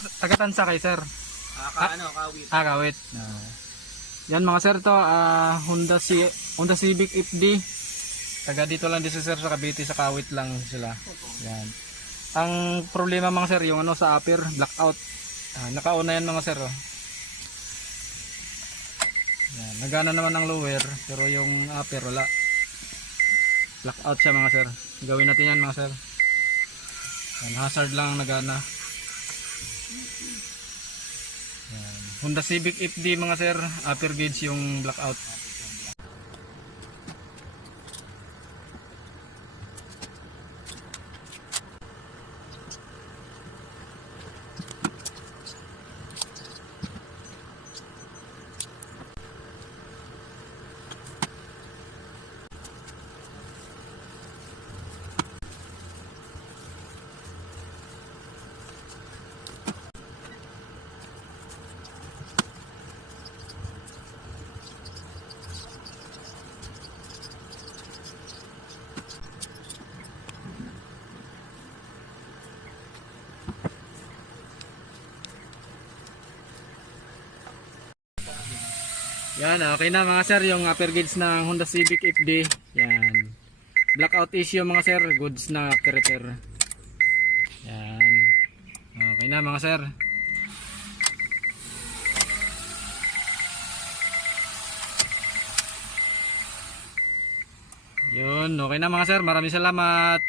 Tagatansa kay sir. Kawit. Kawit. Yan mga sir to, Honda Civic FD. Taga dito lang dito sir sa Cavite, sa Kawit lang sila. Yan. Ang problema mga sir, yung sa upper, blackout. Nakauna yan mga sir. Yan. Nagana naman ang lower, pero yung upper wala. Blackout siya mga sir. Gawin natin yan mga sir. Yan. Hazard lang ang nagana. Yan. Honda Civic FD mga sir, upper gauge yung blackout. Yan, okay na mga sir, yung upper gauge ng Honda Civic FD. Yan. Blackout issue mga sir, goods na after repair. Yan. Okay na mga sir. Yun, okay na mga sir, maraming salamat.